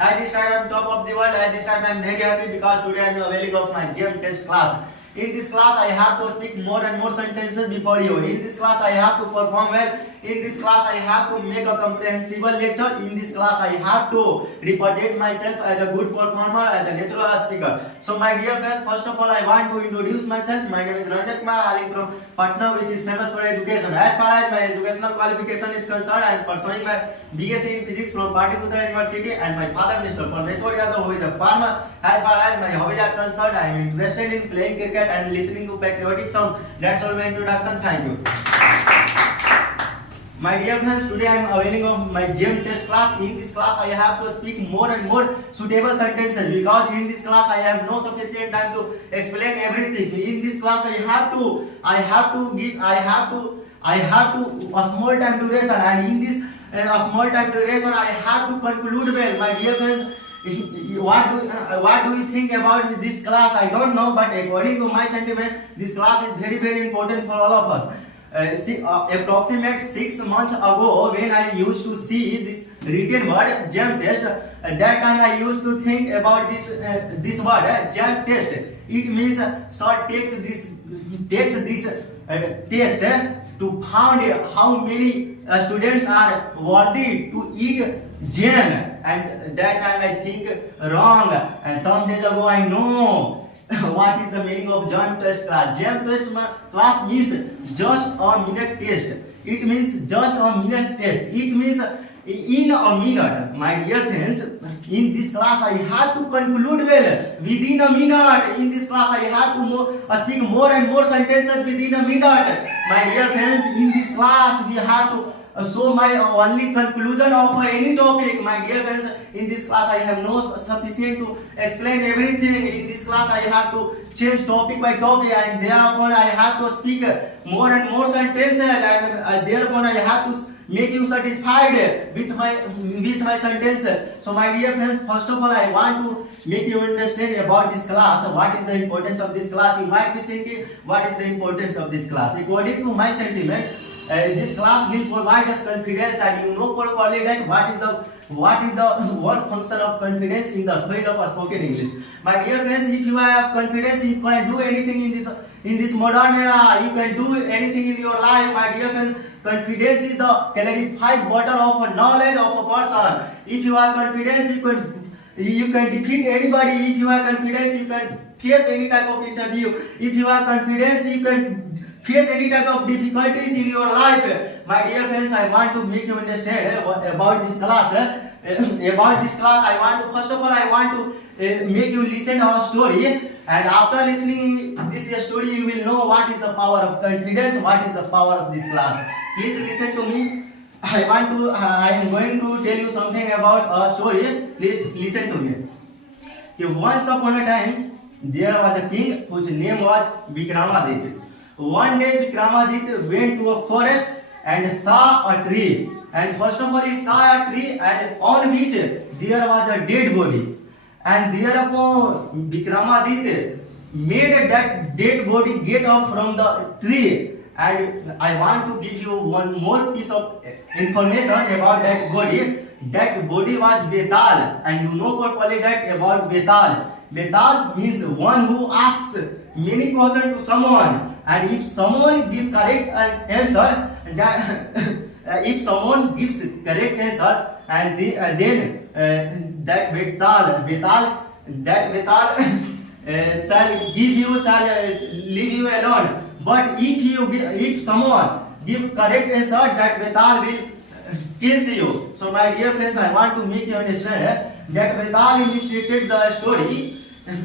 At this time I am top of the world. At this time I am very happy because today I am availing of my GM test class. In this class I have to speak more and more sentences before you. In this class I have to perform well. In this class I have to make a comprehensible lecture. In this class I have to represent myself as a good performer, as a natural speaker. So my dear friends, first of all I want to introduce myself. My name is Ranjit Kumar. I am from Patna, which is famous for education. As far as my educational qualification is concerned, I am pursuing my BSc in physics from Patliputra University, and my father Mr. Parmeshwar Yadav, who is a farmer. As far as my hobbies are concerned, I am interested in playing cricket and listening to patriotic songs. That's all my introduction. Thank you. My dear friends, today I am availing of my GM test class. In this class I have to speak more and more suitable sentences because in this class I have no sufficient time to explain everything. In this class I have to a small time duration, and in this a small time duration I have to conclude well. My dear friends, what do you think about this class? I don't know, but according to my sentiment, this class is very, very important for all of us. Approximate 6 months ago, when I used to see this written word GEM test, at that time I used to think about this word GEM test. It means sir takes this test to find how many students are worthy to eat GEM, and that time I think wrong, and some days ago I know what is the meaning of GEM test class. GEM test class means just a minute test. It means just a minute test. It means in a minute. My dear friends, in this class I have to conclude well within a minute. In this class I have to speak more and more sentences within a minute. My dear friends, in this class we have to show my only conclusion of any topic. My dear friends, in this class I have no sufficient to explain everything. In this class I have to change topic by topic, and thereupon I have to speak more and more sentences, and thereupon I have to make you satisfied with my sentences. So my dear friends, first of all I want to make you understand about this class. What is the importance of this class? You might be thinking, what is the importance of this class? According to my sentiment, this class will provide us confidence, and you know properly that what is the work function of confidence in the field of spoken English. My dear friends, if you have confidence, you can do anything in this modern era. You can do anything in your life. My dear friends, confidence is the clarified bottle of knowledge of a person. If you have confidence, you can defeat anybody. If you have confidence, you can face any type of interview. If you have confidence, you can face any type of difficulties in your life. My dear friends, I want to make you understand about this class. About this class, first of all I want to make you listen our story, and after listening this story you will know what is the power of confidence, what is the power of this class. Please listen to me. I am going to tell you something about a story. Please listen to me. Once upon a time there was a king whose name was Vikramaditya. One day Vikramaditya went to a forest and saw a tree. And first of all he saw a tree and on which there was a dead body. And thereupon Vikramaditya made that dead body get off from the tree. And I want to give you one more piece of information about that body. That body was Betal, and you know properly that about Betal. Betal means one who asks many questions to someone, and if someone gives correct answer, if someone gives correct answer, and then that Betal shall leave you alone. But if someone give correct answer, that Betal will kills you. So my dear friends, I want to make you understand that Betal initiated the story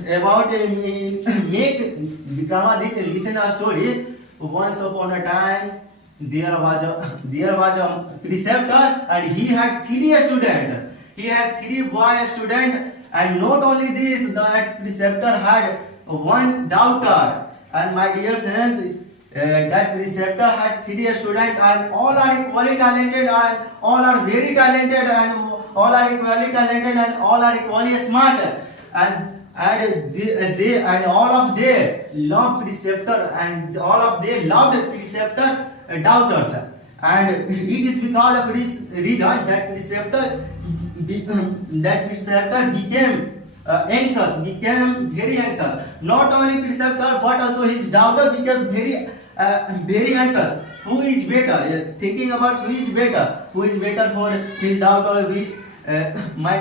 about make Vikramaditya listen a story. Once upon a time there was a preceptor, and he had 3 students. He had 3 boy students, and not only this, that preceptor had 1 daughter. And my dear friends, that preceptor had 3 students, and all are equally talented, and all are very talented, and all are equally talented, and all are equally smart, and all of them loved preceptor, and all of them loved preceptor daughters. And it is because of this reason that preceptor that preceptor became anxious, became very anxious. Not only preceptor but also his daughter became very anxious. Who is better? Thinking about who is better for his daughter, which might